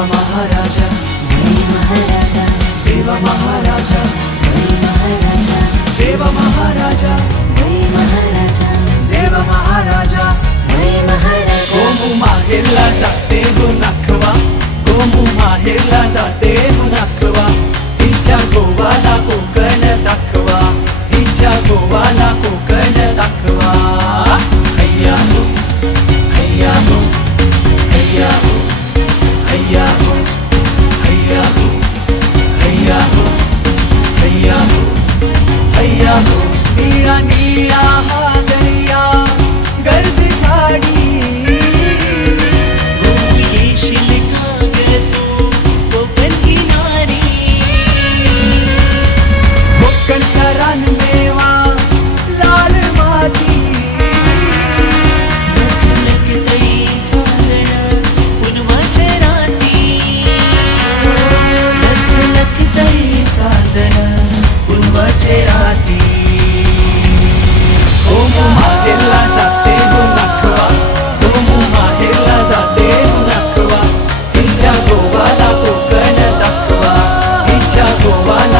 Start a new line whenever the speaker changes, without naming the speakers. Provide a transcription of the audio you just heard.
देवा महाराजा
महाराजा
देवा महाराजा महाराजा जाते
Yeah.
Habana.